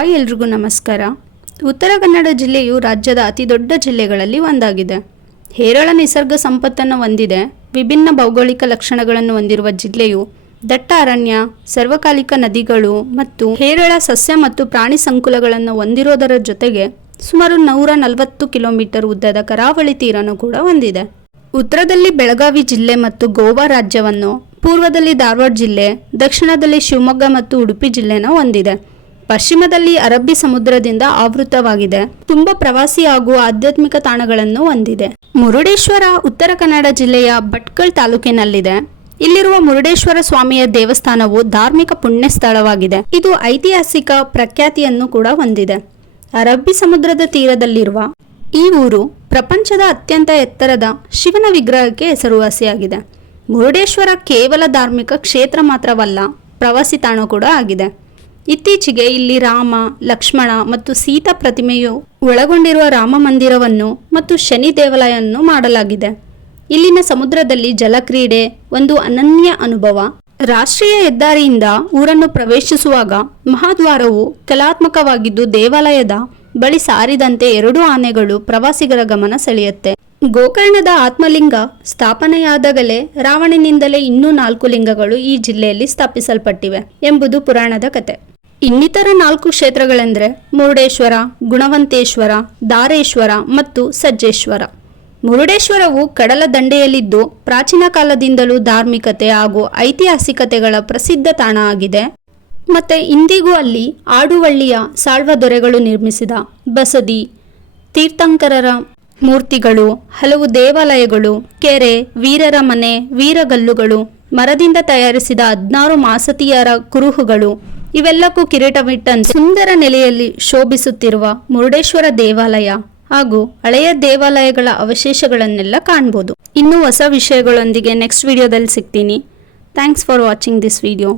Hi ಎಲ್ರಿಗೂ ನಮಸ್ಕಾರ. ಉತ್ತರ ಕನ್ನಡ ಜಿಲ್ಲೆಯು ರಾಜ್ಯದ ಅತಿ ದೊಡ್ಡ ಜಿಲ್ಲೆಗಳಲ್ಲಿ ಒಂದಾಗಿದೆ. ಹೇರಳ ನಿಸರ್ಗ ಸಂಪತ್ತನ್ನು ಹೊಂದಿದೆ. ವಿಭಿನ್ನ ಭೌಗೋಳಿಕ ಲಕ್ಷಣಗಳನ್ನು ಹೊಂದಿರುವ ಜಿಲ್ಲೆಯು ದಟ್ಟ ಅರಣ್ಯ ಸರ್ವಕಾಲಿಕ ನದಿಗಳು ಮತ್ತು ಹೇರಳ ಸಸ್ಯ ಮತ್ತು ಪ್ರಾಣಿ ಸಂಕುಲಗಳನ್ನು ಹೊಂದಿರೋದರ ಜೊತೆಗೆ ಸುಮಾರು ನೂರ ನಲವತ್ತು ಕಿಲೋಮೀಟರ್ ಉದ್ದದ ಕರಾವಳಿ ತೀರನ್ನು ಕೂಡ ಹೊಂದಿದೆ. ಉತ್ತರದಲ್ಲಿ ಬೆಳಗಾವಿ ಜಿಲ್ಲೆ ಮತ್ತು ಗೋವಾ ರಾಜ್ಯವನ್ನು, ಪೂರ್ವದಲ್ಲಿ ಧಾರವಾಡ ಜಿಲ್ಲೆ, ದಕ್ಷಿಣದಲ್ಲಿ ಶಿವಮೊಗ್ಗ ಮತ್ತು ಉಡುಪಿ ಜಿಲ್ಲೆನ ಹೊಂದಿದೆ. ಪಶ್ಚಿಮದಲ್ಲಿ ಅರಬ್ಬಿ ಸಮುದ್ರದಿಂದ ಆವೃತವಾಗಿದೆ. ತುಂಬಾ ಪ್ರವಾಸಿ ಹಾಗೂ ಆಧ್ಯಾತ್ಮಿಕ ತಾಣಗಳನ್ನು ಹೊಂದಿದೆ. ಮುರುಡೇಶ್ವರ, ಉತ್ತರ ಕನ್ನಡ ಜಿಲ್ಲೆಯ ಭಟ್ಕಲ್ ತಾಲೂಕಿನಲ್ಲಿದೆ. ಇಲ್ಲಿರುವ ಮುರುಡೇಶ್ವರ ಸ್ವಾಮಿಯ ದೇವಸ್ಥಾನವು ಧಾರ್ಮಿಕ ಪುಣ್ಯ ಸ್ಥಳವಾಗಿದೆ ಇದು ಐತಿಹಾಸಿಕ ಪ್ರಖ್ಯಾತಿಯನ್ನು ಕೂಡ ಹೊಂದಿದೆ. ಅರಬ್ಬಿ ಸಮುದ್ರದ ತೀರದಲ್ಲಿರುವ ಈ ಊರು ಪ್ರಪಂಚದ ಅತ್ಯಂತ ಎತ್ತರದ ಶಿವನ ವಿಗ್ರಹಕ್ಕೆ ಹೆಸರುವಾಸಿಯಾಗಿದೆ. ಮುರುಡೇಶ್ವರ ಕೇವಲ ಧಾರ್ಮಿಕ ಕ್ಷೇತ್ರ ಮಾತ್ರವಲ್ಲ, ಪ್ರವಾಸಿ ತಾಣ ಕೂಡ ಆಗಿದೆ. ಇತ್ತೀಚೆಗೆ ಇಲ್ಲಿ ರಾಮ, ಲಕ್ಷ್ಮಣ ಮತ್ತು ಸೀತಾ ಪ್ರತಿಮೆಯು ಒಳಗೊಂಡಿರುವ ರಾಮ ಮಂದಿರವನ್ನು ಮತ್ತು ಶನಿ ದೇವಾಲಯವನ್ನು ಮಾಡಲಾಗಿದೆ. ಇಲ್ಲಿನ ಸಮುದ್ರದಲ್ಲಿ ಜಲಕ್ರೀಡೆ, ಒಂದು ಅನನ್ಯ ಅನುಭವ. ರಾಷ್ಟ್ರೀಯ ಹೆದ್ದಾರಿಯಿಂದ ಊರನ್ನು ಪ್ರವೇಶಿಸುವಾಗ ಮಹಾದ್ವಾರವು ಕಲಾತ್ಮಕವಾಗಿದ್ದು ದೇವಾಲಯದ ಬಳಿ ಸಾರಿದಂತೆ ಎರಡು ಆನೆಗಳು ಪ್ರವಾಸಿಗರ ಗಮನ ಸೆಳೆಯುತ್ತೆ. ಗೋಕರ್ಣದ ಆತ್ಮಲಿಂಗ ಸ್ಥಾಪನೆಯಾದಾಗಲೇ ರಾವಣನಿಂದಲೇ ಇನ್ನೂ ನಾಲ್ಕು ಲಿಂಗಗಳು ಈ ಜಿಲ್ಲೆಯಲ್ಲಿ ಸ್ಥಾಪಿಸಲ್ಪಟ್ಟಿವೆ ಎಂಬುದು ಪುರಾಣದ ಕತೆ. ಇನ್ನಿತರ ನಾಲ್ಕು ಕ್ಷೇತ್ರಗಳೆಂದರೆ ಮುರುಡೇಶ್ವರ, ಗುಣವಂತೇಶ್ವರ, ದಾರೇಶ್ವರ ಮತ್ತು ಸಜ್ಜೇಶ್ವರ. ಮುರುಡೇಶ್ವರವು ಕಡಲ ದಂಡೆಯಲ್ಲಿದ್ದು ಪ್ರಾಚೀನ ಕಾಲದಿಂದಲೂ ಧಾರ್ಮಿಕತೆ ಹಾಗೂ ಐತಿಹಾಸಿಕತೆಗಳ ಪ್ರಸಿದ್ಧ ತಾಣ ಆಗಿದೆ. ಮತ್ತು ಇಂದಿಗೂ ಅಲ್ಲಿ ಆಡುವಳ್ಳಿಯ ಸಾಳ್ವ ದೊರೆಗಳು ನಿರ್ಮಿಸಿದ ಬಸದಿ, ತೀರ್ಥಂಕರರ ಮೂರ್ತಿಗಳು, ಹಲವು ದೇವಾಲಯಗಳು, ಕೆರೆ, ವೀರರ ಮನೆ, ವೀರಗಲ್ಲುಗಳು, ಮರದಿಂದ ತಯಾರಿಸಿದ ಹದಿನಾರು ಮಾಸತಿಯರ ಕುರುಹುಗಳು ಇವೆಲ್ಲಕ್ಕೂ ಕಿರೀಟವಿಟ್ಟಂತೆ ಸುಂದರ ನೆಲೆಯಲ್ಲಿ ಶೋಭಿಸುತ್ತಿರುವ ಮುರುಡೇಶ್ವರ ದೇವಾಲಯ ಹಾಗೂ ಹಳೆಯ ದೇವಾಲಯಗಳ ಅವಶೇಷಗಳನ್ನೆಲ್ಲ ಕಾಣ್ಬೋದು. ಇನ್ನೂ ಹೊಸ ವಿಷಯಗಳೊಂದಿಗೆ ನೆಕ್ಸ್ಟ್ ವಿಡಿಯೋದಲ್ಲಿ ಸಿಗ್ತೀನಿ. Thanks for watching this video.